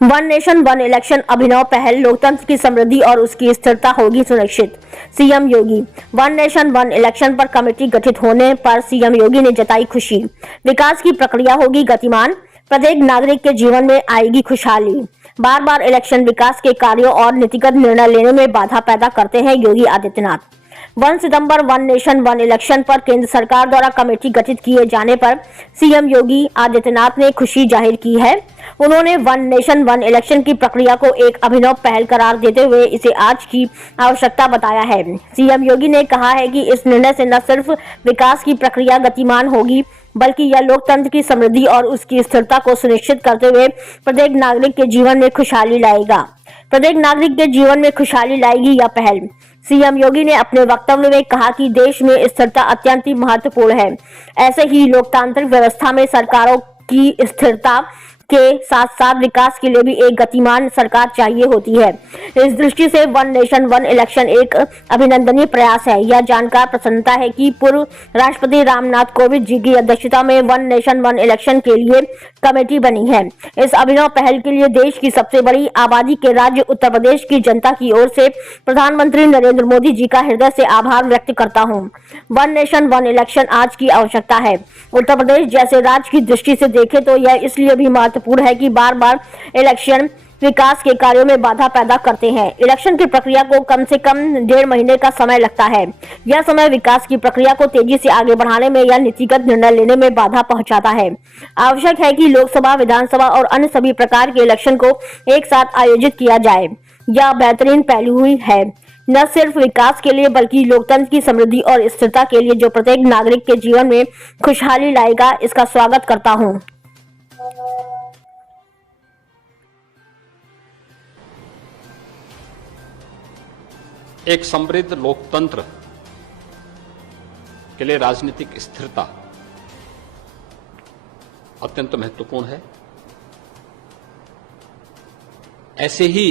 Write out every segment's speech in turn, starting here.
One nation one election अभिनव पहल, लोकतंत्र की समृद्धि और उसकी स्थिरता होगी सुनिश्चित। सीएम योगी। वन नेशन वन इलेक्शन पर कमेटी गठित होने पर सीएम योगी ने जताई खुशी। विकास की प्रक्रिया होगी गतिमान, प्रत्येक नागरिक के जीवन में आएगी खुशहाली। बार बार इलेक्शन विकास के कार्यों और नीतिगत निर्णय लेने में बाधा पैदा करते हैं योगी आदित्यनाथ। 1 सितंबर वन नेशन वन इलेक्शन पर केंद्र सरकार द्वारा कमेटी गठित किए जाने पर सीएम योगी आदित्यनाथ ने खुशी जाहिर की है। उन्होंने वन नेशन वन इलेक्शन की प्रक्रिया को एक अभिनव पहल करार देते हुए इसे आज की आवश्यकता बताया है। सीएम योगी ने कहा है कि इस निर्णय से न सिर्फ विकास की प्रक्रिया गतिमान होगी, बल्कि यह लोकतंत्र की समृद्धि और उसकी स्थिरता को सुनिश्चित करते हुए प्रत्येक नागरिक के जीवन में खुशहाली लाएगा। प्रत्येक नागरिक के जीवन में खुशहाली लाएगी यह पहल। सीएम योगी ने अपने वक्तव्य में कहा कि देश में स्थिरता अत्यंत महत्वपूर्ण है। ऐसे ही लोकतांत्रिक व्यवस्था में सरकारों की स्थिरता के साथ साथ विकास के लिए भी एक गतिमान सरकार चाहिए होती है। इस दृष्टि से वन नेशन वन इलेक्शन एक अभिनंदनीय प्रयास है। यह जानकर प्रसन्नता है कि पूर्व राष्ट्रपति रामनाथ कोविंद जी की अध्यक्षता में वन नेशन वन इलेक्शन के लिए कमेटी बनी है। इस अभिनव पहल के लिए देश की सबसे बड़ी आबादी के राज्य उत्तर प्रदेश की जनता की ओर से प्रधानमंत्री नरेंद्र मोदी जी का हृदय से आभार व्यक्त करता हूँ। वन नेशन वन इलेक्शन आज की आवश्यकता है। उत्तर प्रदेश जैसे राज्य की दृष्टि से देखें तो यह इसलिए भी महत्वपूर्ण है कि बार बार इलेक्शन विकास के कार्यों में बाधा पैदा करते हैं। इलेक्शन की प्रक्रिया को कम से कम 1.5 महीने का समय लगता है। यह समय विकास की प्रक्रिया को तेजी से आगे बढ़ाने में या नीतिगत निर्णय लेने में बाधा पहुंचाता है। आवश्यक है कि लोकसभा, विधानसभा और अन्य सभी प्रकार के इलेक्शन को एक साथ आयोजित किया जाए। यह बेहतरीन पहलू हुई है, न सिर्फ विकास के लिए बल्कि लोकतंत्र की समृद्धि और स्थिरता के लिए, जो प्रत्येक नागरिक के जीवन में खुशहाली लाएगा। इसका स्वागत करता हूँ। एक समृद्ध लोकतंत्र के लिए राजनीतिक स्थिरता अत्यंत महत्वपूर्ण है। ऐसे ही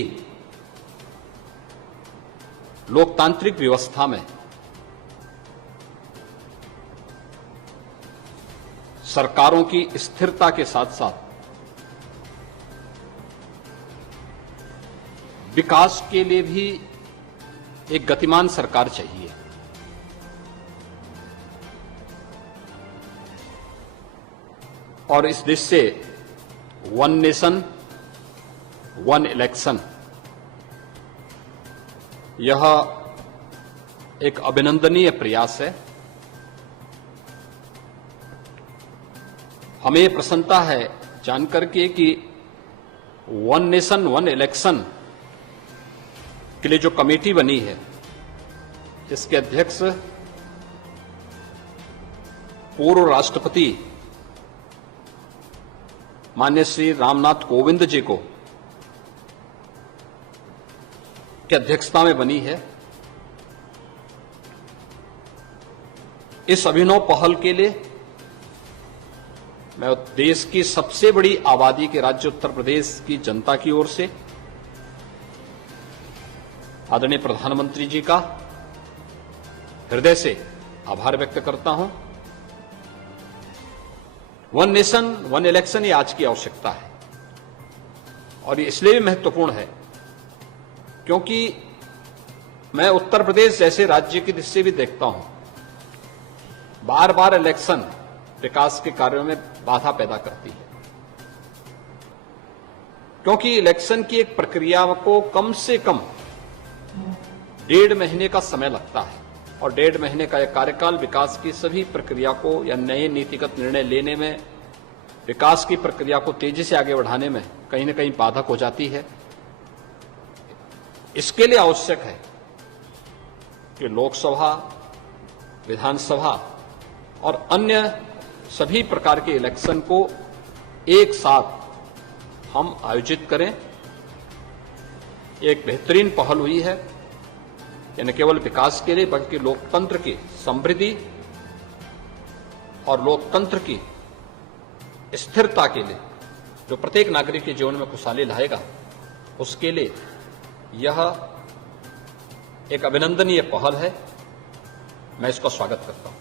लोकतांत्रिक व्यवस्था में सरकारों की स्थिरता के साथ साथ विकास के लिए भी एक गतिमान सरकार चाहिए। और इस दृष्टि से वन नेशन वन इलेक्शन यह एक अभिनंदनीय प्रयास है। हमें प्रसन्नता है जानकर के कि वन नेशन वन इलेक्शन के लिए जो कमेटी बनी है, इसके अध्यक्ष पूर्व राष्ट्रपति माननीय श्री रामनाथ कोविंद जी को की अध्यक्षता में बनी है। इस अभिनव पहल के लिए मैं देश की सबसे बड़ी आबादी के राज्य उत्तर प्रदेश की जनता की ओर से आदरणीय प्रधानमंत्री जी का हृदय से आभार व्यक्त करता हूं। वन नेशन वन इलेक्शन ये आज की आवश्यकता है और ये इसलिए भी महत्वपूर्ण है क्योंकि मैं उत्तर प्रदेश जैसे राज्य की दृष्टि से भी देखता हूं, बार बार इलेक्शन विकास के कार्यों में बाधा पैदा करती है। क्योंकि इलेक्शन की एक प्रक्रिया को कम से कम 1.5 महीने का समय लगता है और 1.5 महीने का यह कार्यकाल विकास की सभी प्रक्रिया को या नए नीतिगत निर्णय लेने में, विकास की प्रक्रिया को तेजी से आगे बढ़ाने में कहीं न कहीं बाधक हो जाती है। इसके लिए आवश्यक है कि लोकसभा, विधानसभा और अन्य सभी प्रकार के इलेक्शन को एक साथ हम आयोजित करें। एक बेहतरीन पहल हुई है। यह न केवल विकास के लिए बल्कि लोकतंत्र की समृद्धि और लोकतंत्र की स्थिरता के लिए, जो प्रत्येक नागरिक के जीवन में खुशहाली लाएगा, उसके लिए यह एक अभिनंदनीय पहल है। मैं इसका स्वागत करता हूं।